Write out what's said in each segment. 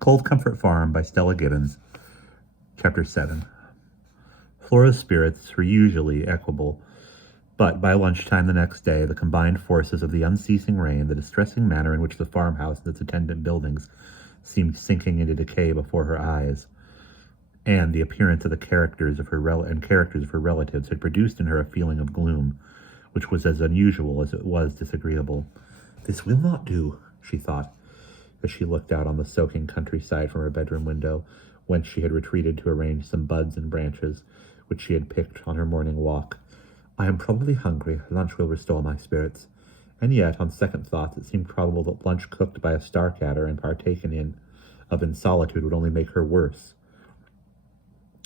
Cold Comfort Farm by Stella Gibbons. Chapter 7. Flora's spirits were usually equable, but by lunchtime the next day, the combined forces of the unceasing rain, the distressing manner in which the farmhouse and its attendant buildings seemed sinking into decay before her eyes, and the appearance of the characters of her relatives had produced in her a feeling of gloom, which was as unusual as it was disagreeable. "This will not do," she thought, as she looked out on the soaking countryside from her bedroom window, whence she had retreated to arrange some buds and branches, which she had picked on her morning walk. "I am probably hungry. Lunch will restore my spirits." And yet, on second thoughts, it seemed probable that lunch cooked by a starcatter and partaken of in solitude would only make her worse.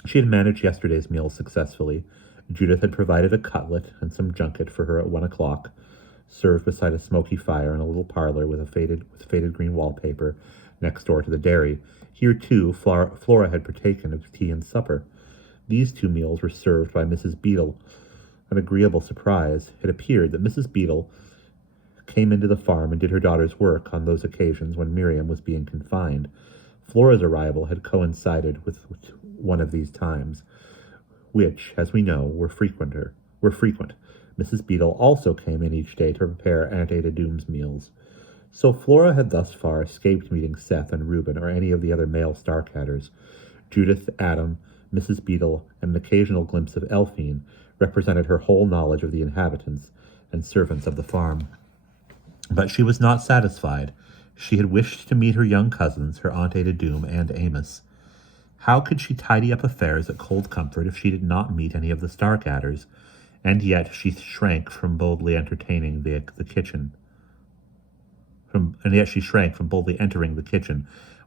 She had managed yesterday's meal successfully. Judith had provided a cutlet and some junket for her at 1 o'clock, served beside a smoky fire in a little parlor with faded green wallpaper next door to the dairy. Here, too, Flora had partaken of tea and supper. These two meals were served by Mrs. Beadle. An agreeable surprise. It appeared that Mrs. Beadle came into the farm and did her daughter's work on those occasions when Miriam was being confined. Flora'S arrival had coincided with one of these times, which, as we know, were frequent. Mrs. Beadle also came in each day to prepare Aunt Ada Doom's meals. So Flora had thus far escaped meeting Seth and Reuben or any of the other male Starcatters. Judith, Adam, Mrs. Beadle, and an occasional glimpse of Elphine represented her whole knowledge of the inhabitants and servants of the farm. But she was not satisfied. She had wished to meet her young cousins, her Aunt Ada Doom and Amos. How could she tidy up affairs at Cold Comfort if she did not meet any of the Starcatters? And yet she shrank from boldly entering the kitchen,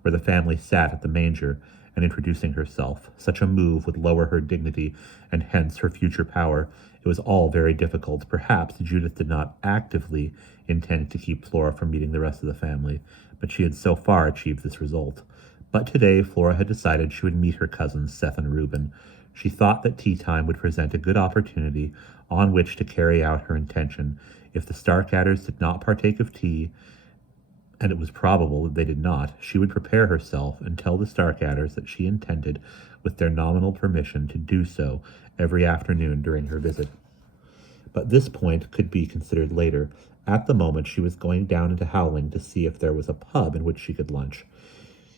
where the family sat at the manger, and introducing herself. Such a move would lower her dignity, and hence her future power. It was all very difficult. Perhaps Judith did not actively intend to keep Flora from meeting the rest of the family, but she had so far achieved this result. But today Flora had decided she would meet her cousins Seth and Reuben. She thought that tea time would present a good opportunity on which to carry out her intention. If the Starcatters did not partake of tea, and it was probable that they did not, she would prepare herself and tell the Starcatters that she intended, with their nominal permission, to do so every afternoon during her visit. But this point could be considered later. At the moment she was going down into Howling to see if there was a pub in which she could lunch.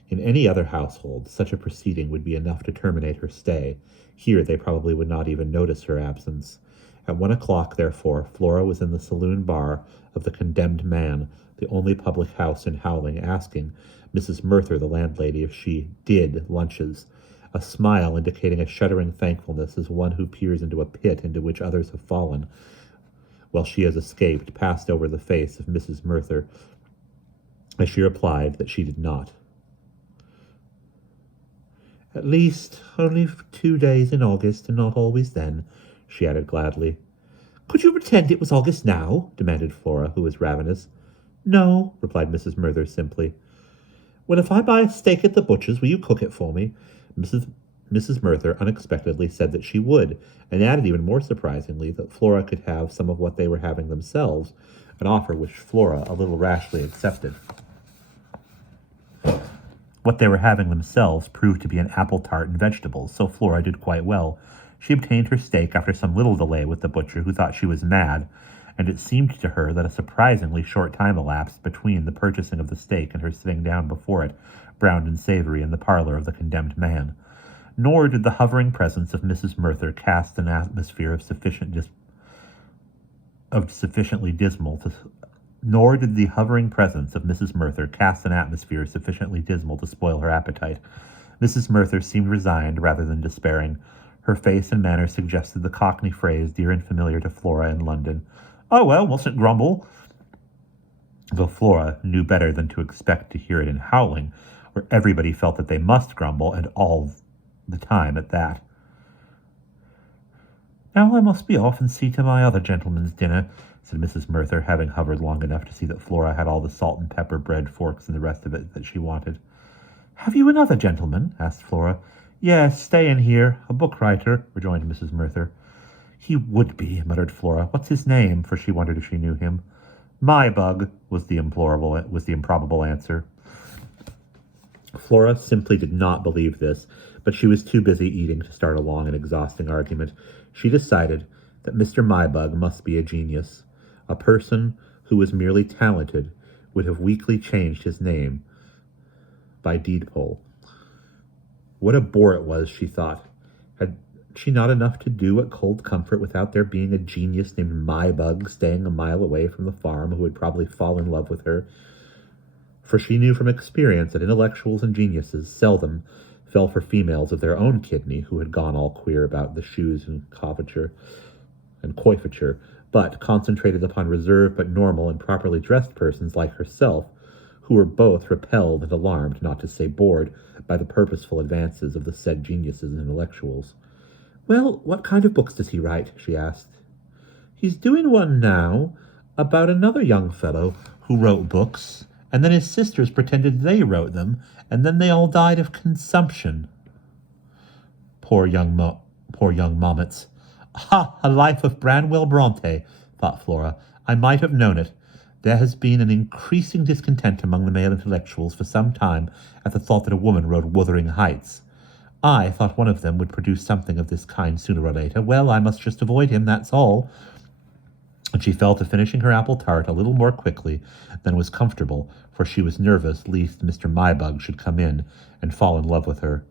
In any other household, such a proceeding would be enough to terminate her stay. Here they probably would not even notice her absence. At 1 o'clock, therefore, Flora was in the saloon bar of the Condemned Man, the only public house in Howling, asking Mrs. Merthyr, the landlady, if she did lunches. A smile indicating a shuddering thankfulness as one who peers into a pit into which others have fallen, while she has escaped, passed over the face of Mrs. Merthyr, as she replied that she did not. "At least only 2 days in August, and not always then," she added gladly. "Could you pretend it was August now?" demanded Flora, who was ravenous. "No," replied Mrs. Merthyr simply. "Well, if I buy a steak at the butcher's, will you cook it for me?" Mrs. Merthyr unexpectedly said that she would, and added even more surprisingly that Flora could have some of what they were having themselves, an offer which Flora a little rashly accepted. What they were having themselves proved to be an apple tart and vegetables, so Flora did quite well. She obtained her steak after some little delay with the butcher, who thought she was mad, and it seemed to her that a surprisingly short time elapsed between the purchasing of the steak and her sitting down before it, browned and savory, in the parlor of the Condemned Man. Nor did the hovering presence of Mrs. Merthyr cast an atmosphere sufficiently dismal to spoil her appetite. Mrs. Merthyr seemed resigned rather than despairing. Her face and manner suggested the Cockney phrase dear and familiar to Flora in London, "Oh, well, mustn't grumble," though Flora knew better than to expect to hear it in Howling, where everybody felt that they must grumble, and all the time at that. "Now I must be off and see to my other gentleman's dinner," said Mrs. Merthyr, having hovered long enough to see that Flora had all the salt and pepper, bread, forks, and the rest of it that she wanted. "Have you another gentleman?" asked Flora. "Yes, staying here, a book writer," rejoined Mrs. Merthyr. "He would be," muttered Flora. "What's his name?" for she wondered if she knew him. "My bug," was the improbable answer. Flora simply did not believe this, but she was too busy eating to start a long and exhausting argument. She decided that Mr. Mybug must be a genius. A person who was merely talented would have weakly changed his name by deed poll. What a bore it was, she thought. Had she not enough to do at Cold Comfort without there being a genius named Mybug staying a mile away from the farm who would probably fall in love with her? For she knew from experience that intellectuals and geniuses seldom fell for females of their own kidney who had gone all queer about the shoes and coiffure, but concentrated upon reserved but normal and properly dressed persons like herself, who were both repelled and alarmed, not to say bored, by the purposeful advances of the said geniuses and intellectuals. "Well, what kind of books does he write?" she asked. "He's doing one now about another young fellow who wrote books, and then his sisters pretended they wrote them, and then they all died of consumption." Poor young Mommets. "Ha! A life of Branwell Bronte," thought Flora. "I might have known it. There has been an increasing discontent among the male intellectuals for some time at the thought that a woman wrote Wuthering Heights. I thought one of them would produce something of this kind sooner or later. Well, I must just avoid him, that's all." And she fell to finishing her apple tart a little more quickly than was comfortable, for she was nervous lest Mr. Mybug should come in and fall in love with her.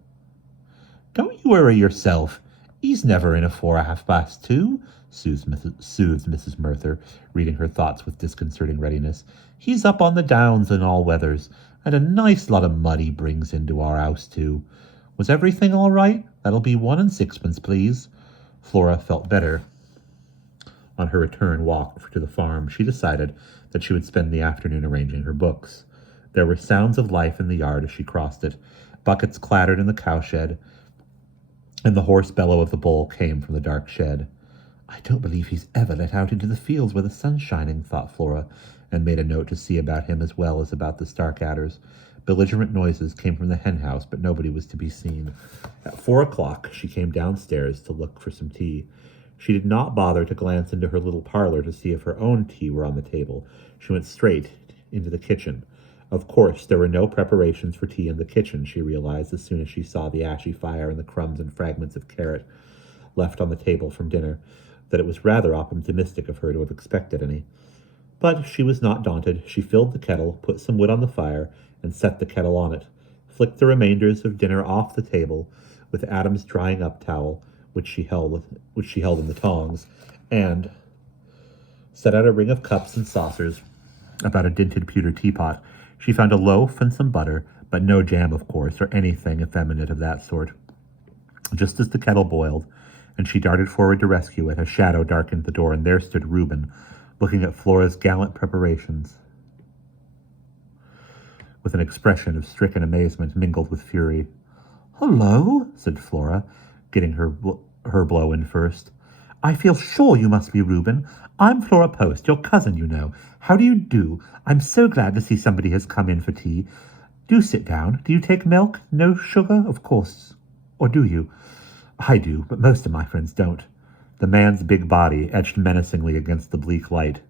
"Don't you worry yourself. He's never in afore 2:30, soothed Mrs. Merthyr, reading her thoughts with disconcerting readiness. "He's up on the downs in all weathers, and a nice lot of mud he brings into our house, too. Was everything all right? That'll be 1 and 6pence, please." Flora felt better. On her return walk to the farm, she decided that she would spend the afternoon arranging her books. There were sounds of life in the yard as she crossed it. Buckets clattered in the cowshed, and the hoarse bellow of the bull came from the dark shed. "I don't believe he's ever let out into the fields where the sun's shining," thought Flora, and made a note to see about him as well as about the stark-adders. Belligerent noises came from the hen-house, but nobody was to be seen. At 4 o'clock she came downstairs to look for some tea. She did not bother to glance into her little parlor to see if her own tea were on the table. She went straight into the kitchen. Of course, there were no preparations for tea in the kitchen, she realized as soon as she saw the ashy fire and the crumbs and fragments of carrot left on the table from dinner, that it was rather optimistic of her to have expected any. But she was not daunted. She filled the kettle, put some wood on the fire, and set the kettle on it, flicked the remainders of dinner off the table with Adam's drying-up towel, which she held in the tongs, and set out a ring of cups and saucers about a dinted pewter teapot. She found a loaf and some butter, but no jam, of course, or anything effeminate of that sort. Just as the kettle boiled, and she darted forward to rescue it, a shadow darkened the door, and there stood Reuben, looking at Flora's gallant preparations with an expression of stricken amazement mingled with fury. "Hullo," said Flora, getting her blow in first. "I feel sure you must be Reuben. I'm Flora Post, your cousin, you know. How do you do? I'm so glad to see somebody has come in for tea. Do sit down. Do you take milk? No sugar, of course. Or do you? I do, but most of my friends don't." The man's big body, etched menacingly against the bleak light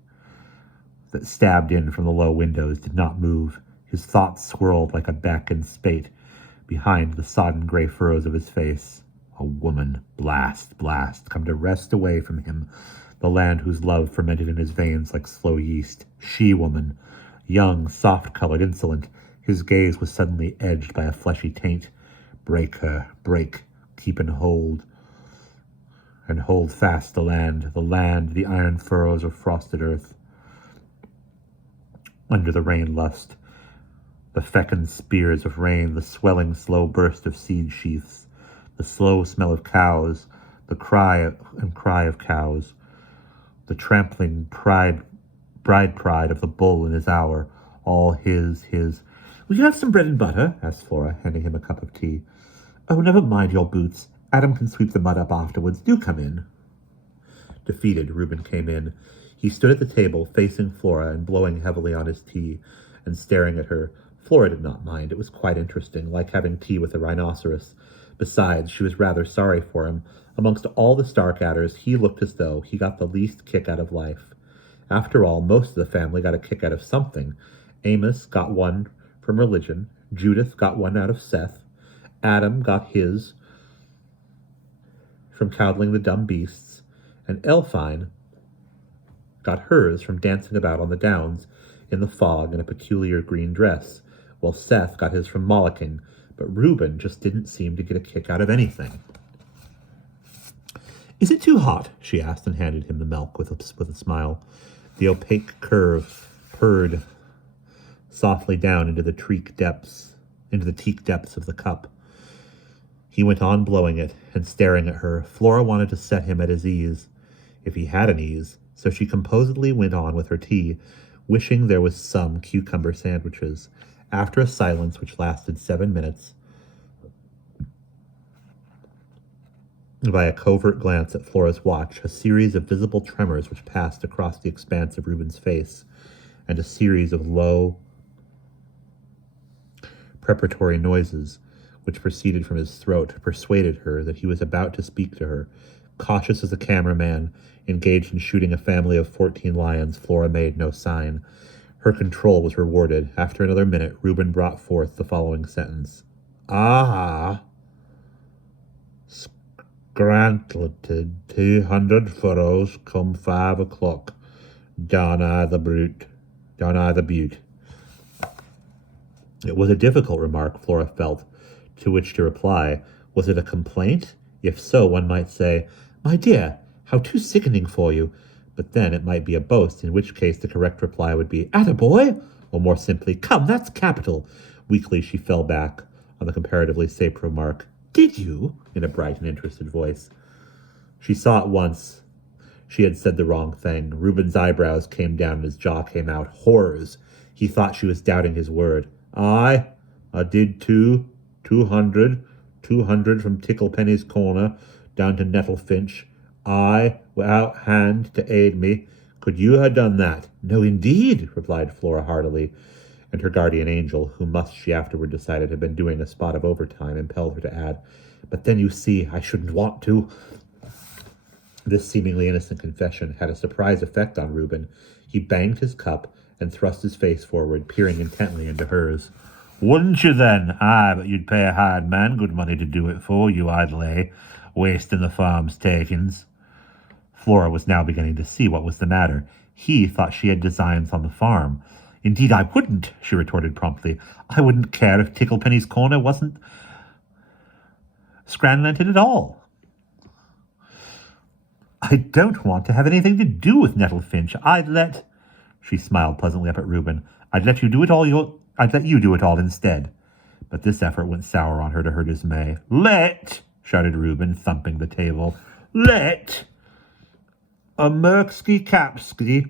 that stabbed in from the low windows, did not move. His thoughts swirled like a beck and spate behind the sodden gray furrows of his face. A woman, blast, come to wrest away from him the land whose love fermented in his veins like slow yeast. She-woman, young, soft-colored, insolent. His gaze was suddenly edged by a fleshy taint. Break her, break, keep in hold, and hold fast the land, the iron furrows of frosted earth. Under the rain lust, the fecund spears of rain, the swelling slow burst of seed sheaths, the slow smell of cows, the cry of cows, the trampling bride pride of the bull in his hour, all his. "Will you have some bread and butter?" asked Flora, handing him a cup of tea. "Oh, never mind your boots. Adam can sweep the mud up afterwards. Do come in." Defeated, Reuben came in. He stood at the table, facing Flora and blowing heavily on his tea and staring at her. Flora did not mind. It was quite interesting, like having tea with a rhinoceros. Besides, she was rather sorry for him. Amongst all the Starkadders, he looked as though he got the least kick out of life. After all, most of the family got a kick out of something. Amos got one from religion, Judith got one out of Seth. Adam got his from coddling the dumb beasts, and Elfine got hers from dancing about on the downs in the fog in a peculiar green dress, while Seth got his from mollocking, but Reuben just didn't seem to get a kick out of anything. "Is it too hot?" she asked, and handed him the milk with a smile. The opaque curve purred softly down into the teak depths of the cup. He went on blowing it and staring at her. Flora wanted to set him at his ease, if he had an ease, so she composedly went on with her tea, wishing there was some cucumber sandwiches. After a silence which lasted 7 minutes, by a covert glance at Flora's watch, a series of visible tremors which passed across the expanse of Reuben's face, and a series of low, preparatory noises which proceeded from his throat persuaded her that he was about to speak to her. Cautious as a cameraman engaged in shooting a family of 14 lions, Flora made no sign. Her control was rewarded. After another minute, Reuben brought forth the following sentence. "Aha! Scrantleted 200 furrows come 5 o'clock. Down I the butte." It was a difficult remark, Flora felt, to which to reply. Was it a complaint? If so, one might say, "My dear, how too sickening for you." But then it might be a boast, in which case the correct reply would be, "Attaboy!" Or more simply, "Come, that's capital." Weakly she fell back on the comparatively safe remark, "Did you?" in a bright and interested voice. She saw at once she had said the wrong thing. Reuben's eyebrows came down and his jaw came out. Horrors! He thought she was doubting his word. I did too. 200 from Ticklepenny's corner down to Nettlefinch. I, without hand to aid me. Could you have done that? No, indeed, replied Flora heartily, and her guardian angel, who must, she afterward decided, have been doing a spot of overtime, impelled her to add, "But then you see, I shouldn't want to." This seemingly innocent confession had a surprise effect on Reuben. He banged his cup and thrust his face forward, peering intently into hers. "Wouldn't you then? Aye, but you'd pay a hired man good money to do it for you, I'd lay, wasting the farm's takings." Flora was now beginning to see what was the matter. He thought she had designs on the farm. "Indeed I wouldn't," she retorted promptly. "I wouldn't care if Ticklepenny's corner wasn't scranlented at all. I don't want to have anything to do with Nettlefinch. She smiled pleasantly up at Reuben. I'd let you do it all instead." But this effort went sour on her to her dismay. "Let," shouted Reuben, thumping the table, "let a Merksky Capsky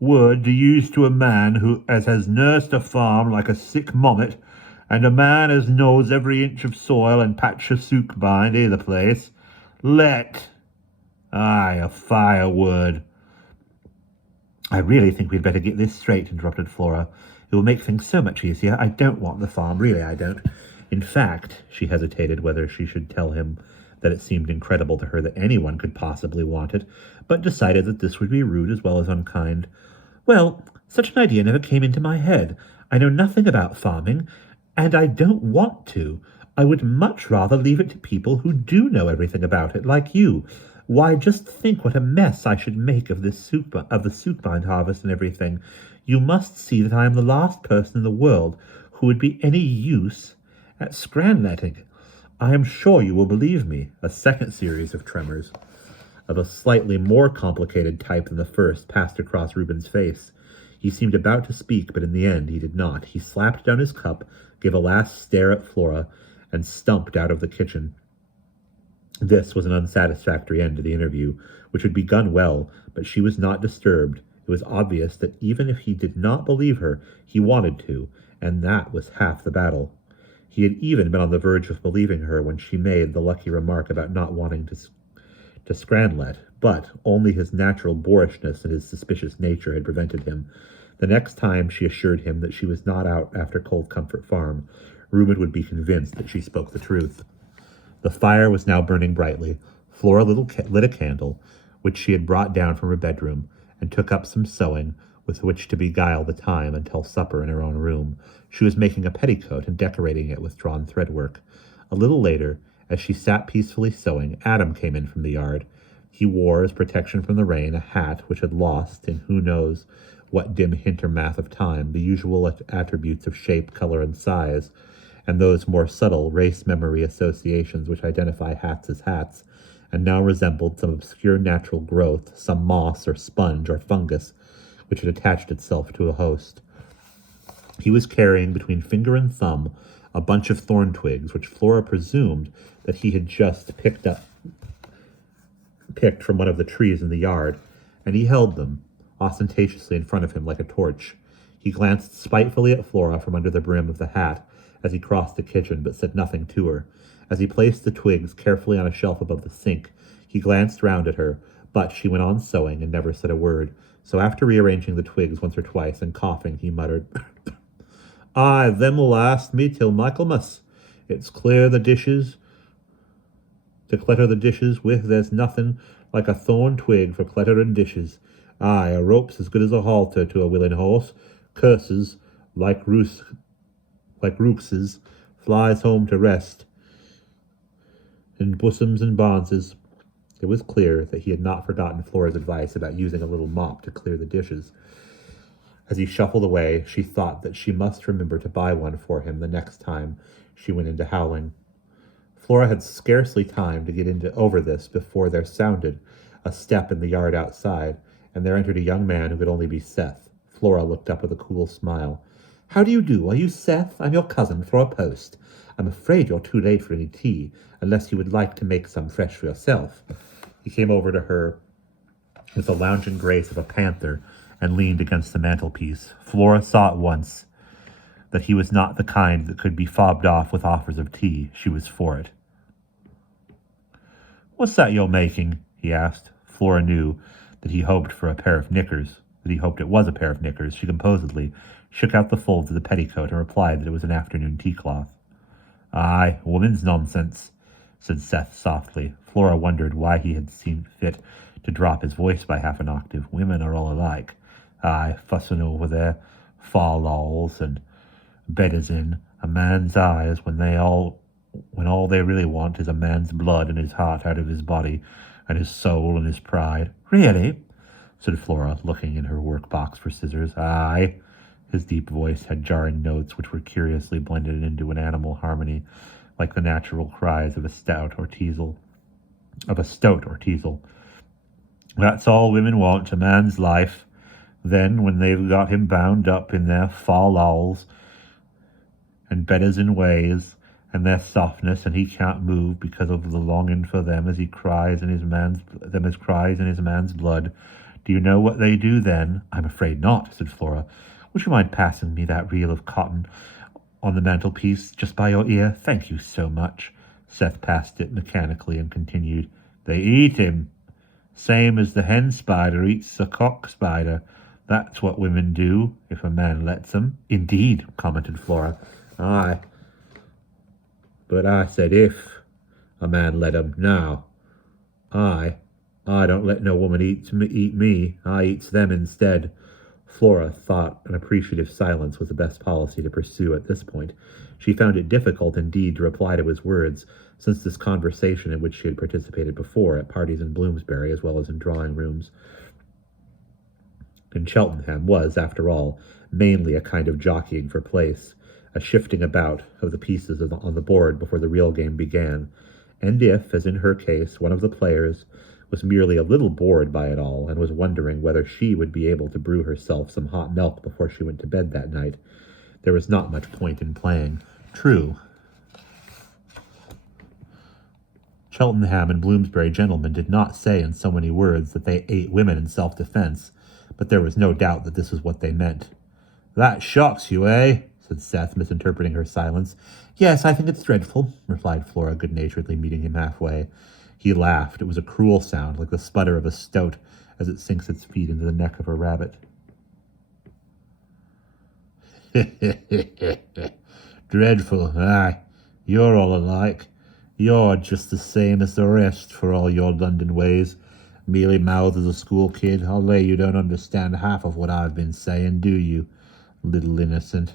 word to use to a man who as has nursed a farm like a sick mommet, and a man as knows every inch of soil and patch of sook bind i' the place. Let. Aye, a fire word." "I really think we'd better get this straight," interrupted Flora. "It will make things so much easier. I don't want the farm, really I don't. In fact," she hesitated whether she should tell him that it seemed incredible to her that anyone could possibly want it, but decided that this would be rude as well as unkind. "Well, such an idea never came into my head. I know nothing about farming, and I don't want to. I would much rather leave it to people who do know everything about it, like you. Why, just think what a mess I should make of the sook-bind harvest and everything. You must see that I am the last person in the world who would be any use at scranletting. I am sure you will believe me." A second series of tremors, of a slightly more complicated type than the first, passed across Reuben's face. He seemed about to speak, but in the end he did not. He slapped down his cup, gave a last stare at Flora, and stumped out of the kitchen. This was an unsatisfactory end to the interview, which had begun well, but she was not disturbed. It was obvious that even if he did not believe her, he wanted to, and that was half the battle. He had even been on the verge of believing her when she made the lucky remark about not wanting to scranlet, but only his natural boorishness and his suspicious nature had prevented him. The next time she assured him that she was not out after Cold Comfort Farm, Reuben would be convinced that she spoke the truth. The fire was now burning brightly. Flora lit a candle, which she had brought down from her bedroom, and took up some sewing, with which to beguile the time until supper in her own room. She was making a petticoat and decorating it with drawn threadwork. A little later, as she sat peacefully sewing, Adam came in from the yard. He wore, as protection from the rain, a hat which had lost, in who knows what dim hintermath of time, the usual attributes of shape, color, and size, and those more subtle race-memory associations which identify hats as hats, and now resembled some obscure natural growth, some moss or sponge or fungus, which had attached itself to a host. He was carrying between finger and thumb a bunch of thorn twigs, which Flora presumed that he had just picked from one of the trees in the yard, and he held them ostentatiously in front of him like a torch. He glanced spitefully at Flora from under the brim of the hat as he crossed the kitchen, but said nothing to her. As he placed the twigs carefully on a shelf above the sink, he glanced round at her, but she went on sewing and never said a word. So after rearranging the twigs once or twice and coughing, he muttered, "Aye, them'll last me till Michaelmas. It's clear the dishes. To clutter the dishes with, there's nothing like a thorn twig for cluttering dishes. Aye, a rope's as good as a halter to a willing horse. Curses, like rookses, flies home to rest. In bosoms and bonses." It was clear that he had not forgotten Flora's advice about using a little mop to clear the dishes. As he shuffled away, she thought that she must remember to buy one for him the next time she went into howling. Flora had scarcely time to get over this before there sounded a step in the yard outside, and there entered a young man who could only be Seth. Flora looked up with a cool smile. "How do you do? Are you Seth? I'm your cousin, Flora Post. I'm afraid you're too late for any tea, unless you would like to make some fresh for yourself." He came over to her with the lounging grace of a panther and leaned against the mantelpiece. Flora saw at once that he was not the kind that could be fobbed off with offers of tea. She was for it. "What's that you're making?" he asked. Flora knew that he hoped for a pair of knickers, that he hoped it was a pair of knickers. She composedly shook out the folds of the petticoat and replied that it was an afternoon tea-cloth. "Aye, woman's nonsense," said Seth softly. Flora wondered why he had seen fit to drop his voice by half an octave. Women are all alike. Aye, fussing over their fal-lals and bedders in a man's eyes when all they really want is a man's blood and his heart out of his body, and his soul and his pride. "Really?" said Flora, looking in her work-box for scissors. "Aye." His deep voice had jarring notes which were curiously blended into an animal harmony, like the natural cries of a stoat or teasel. "That's all women want, a man's life. Then, when they've got him bound up in their fal-lals and bedders in ways, and their softness, and he can't move because of the longing for them as cries in his man's blood, do you know what they do then?" "I'm afraid not," said Flora. "Would you mind passing me that reel of cotton on the mantelpiece just by your ear? Thank you so much." Seth passed it mechanically and continued, "They eat him, same as the hen spider eats the cock spider. That's what women do, if a man lets them." "Indeed," commented Flora. "Aye, but I said if a man let 'em. Now, I don't let no woman eat me. I eats them instead." Flora thought an appreciative silence was the best policy to pursue at this point. She found it difficult indeed to reply to his words, since this conversation in which she had participated before at parties in Bloomsbury as well as in drawing-rooms in Cheltenham was, after all, mainly a kind of jockeying for place, a shifting about of the pieces on the board before the real game began. And if, as in her case, one of the players was merely a little bored by it all and was wondering whether she would be able to brew herself some hot milk before she went to bed that night, there was not much point in playing. True, Cheltenham and Bloomsbury gentlemen did not say in so many words that they ate women in self-defense, but there was no doubt that this was what they meant. "That shocks you, eh?" said Seth, misinterpreting her silence. "Yes, I think it's dreadful," replied Flora, good-naturedly meeting him halfway. He laughed. It was a cruel sound, like the sputter of a stoat as it sinks its feet into the neck of a rabbit. "Dreadful, aye. You're all alike. You're just the same as the rest, for all your London ways. Mealy mouthed as a school kid. I'll lay you don't understand half of what I've been saying, do you, little innocent?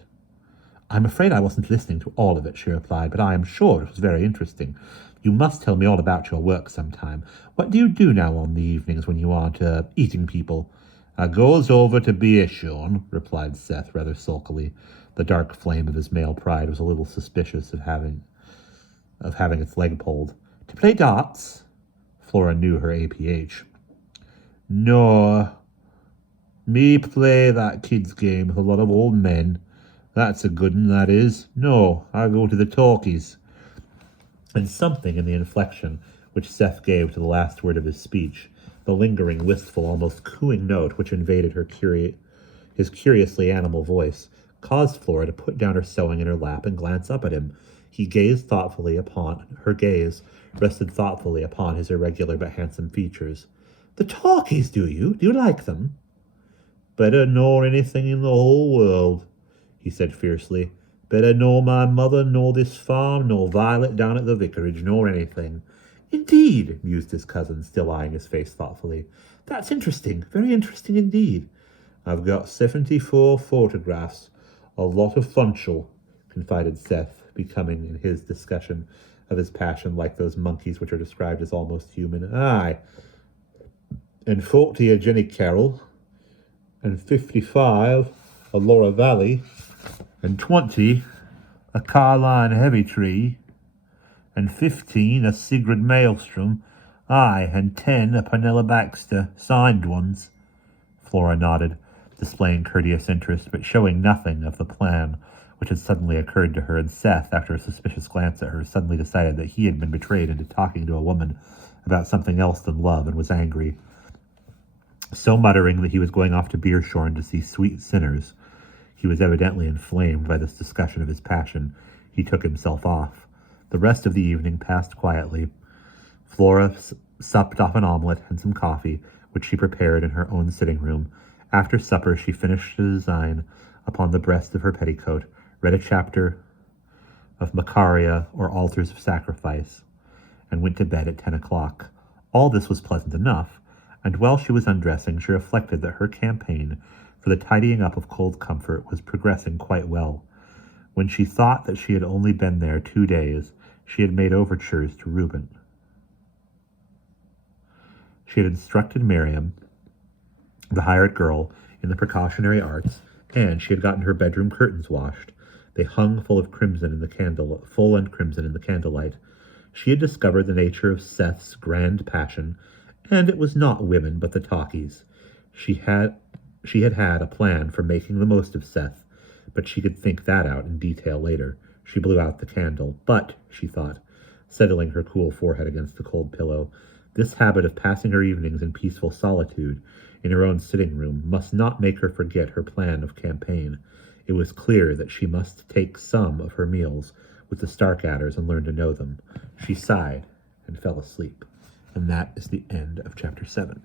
I'm afraid I wasn't listening to all of it, she replied, but I am sure it was very interesting. You must tell me all about your work sometime. What do you do now on the evenings when you aren't eating people? I goes over to Beershorn, replied Seth rather sulkily. The dark flame of his male pride was a little suspicious of having its leg pulled. To play darts? Flora knew her APH. No, me play that kids' game with a lot of old men. That's a good un, that is. No, I go to the talkies. And something in the inflection which Seth gave to the last word of his speech, the lingering, wistful, almost cooing note which invaded his curiously animal voice, caused Flora to put down her sewing in her lap and glance up at him. Her gaze rested thoughtfully upon his irregular but handsome features. The talkies, do you? Do you like them? Better nor anything in the whole world, he said fiercely. Better nor my mother, nor this farm, nor Violet down at the vicarage, nor anything. Indeed, mused his cousin, still eyeing his face thoughtfully. That's interesting, very interesting indeed. I've got 74 photographs, a lot of funchal, confided Seth, becoming in his discussion of his passion like those monkeys which are described as almost human. Aye, and 40 a Jenny Carroll, and 55 a Laura Valley, and 20 a Carline Heavy Tree, and 15 a Sigrid Maelstrom, aye, and 10 a Penella Baxter, signed ones. Flora nodded, displaying courteous interest, but showing nothing of the plan which had suddenly occurred to her, and Seth, after a suspicious glance at her, suddenly decided that he had been betrayed into talking to a woman about something else than love, and was angry. So muttering that he was going off to Beershorn to see Sweet Sinners, he was evidently inflamed by this discussion of his passion. He took himself off. The rest of the evening passed quietly. Flora supped off an omelette and some coffee, which she prepared in her own sitting room. After supper she finished a design upon the breast of her petticoat, read a chapter of Macaria or Altars of Sacrifice, and went to bed at 10 o'clock. All this was pleasant enough, and while she was undressing she reflected that her campaign for the tidying up of Cold Comfort was progressing quite well. When she thought that she had only been there 2 days, she had made overtures to Reuben. She had instructed Miriam, the hired girl, in the precautionary arts, and she had gotten her bedroom curtains washed. They hung full and crimson in the candlelight. She had discovered the nature of Seth's grand passion, and it was not women but the talkies. She had had a plan for making the most of Seth, but she could think that out in detail later. She blew out the candle. But, she thought, settling her cool forehead against the cold pillow, this habit of passing her evenings in peaceful solitude in her own sitting room must not make her forget her plan of campaign. It was clear that she must take some of her meals with the Starkadders and learn to know them. She sighed and fell asleep. And that is the end of chapter 7.